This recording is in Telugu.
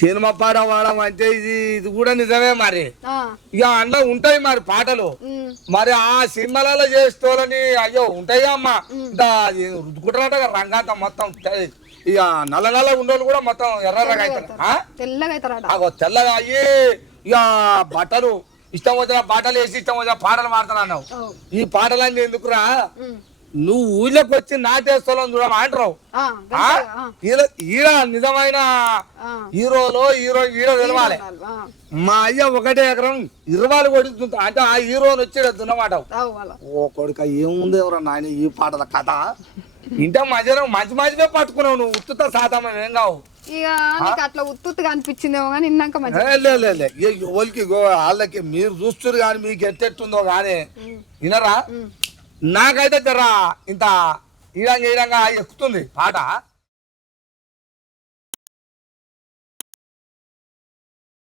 సినిమా పాట వాడడం అంటే ఇది ఇది కూడా నిజమే మరి. ఇక అందులో ఉంటాయి మరి పాటలు. మరి ఆ సినిమాలలో చేస్తోలని అయ్యో ఉంటాయి అమ్మా. రుద్దుకుంటారట రంగాంత మొత్తం ఇక నల్ల నల్ల ఉండోళ్ళు కూడా మొత్తం ఎర్రగా అవుతారు? తెల్లగా అయ్యి ఇక బట్టలు ఇష్టం వచ్చిన బట్టలు వేసి ఇష్టం వచ్చిన పాటలు పాడుతున్నా అన్నావు ఓ, ఈ పాటలన్నీ ఎందుకురా? నువ్వు ఊళ్ళోకి వచ్చి నాట్యేస్తోళ్ళని చూడమా ఆ, ఈడ నిజమైన హీరోలో హీరో హీరో తెలవాలి ఆ, మా అయ్య ఒకటే ఎకరం ఇరవాలు కొడుతుంది అంటే ఆ హీరోని వచ్చి దున్నమాట రావు వాళ్ళ ఓ కొడుక ఏముంది ఎవరో నాయన ఈ పాటల కథ? ఇంటే మధ్యలో మంచి మంచిగా పట్టుకున్నావు నువ్వు. ఉత్తుత సాధారణ ఏం కావు. ఇక నీకు అట్లా ఉత్తుగా అనిపించిందేమో కానీ గో- వాళ్ళకి మీరు చూస్తున్నారు కానీ మీకు ఎట్టెట్టుందో కానీ. వినరా? నాకైతే జర ఇంత ఈడంగా ఈడంగా ఎక్కుతుంది పాట.